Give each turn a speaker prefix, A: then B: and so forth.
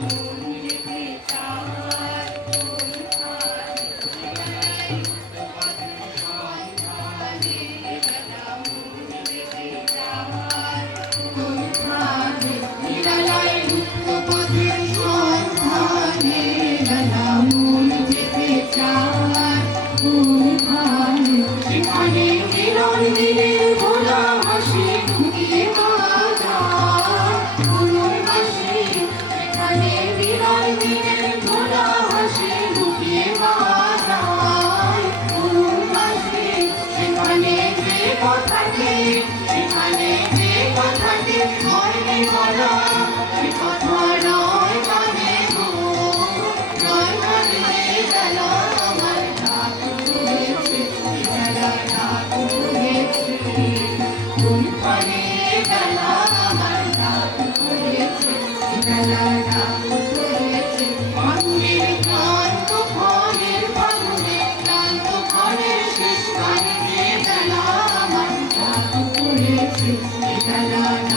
A: Thank mm -hmm. you. Yes,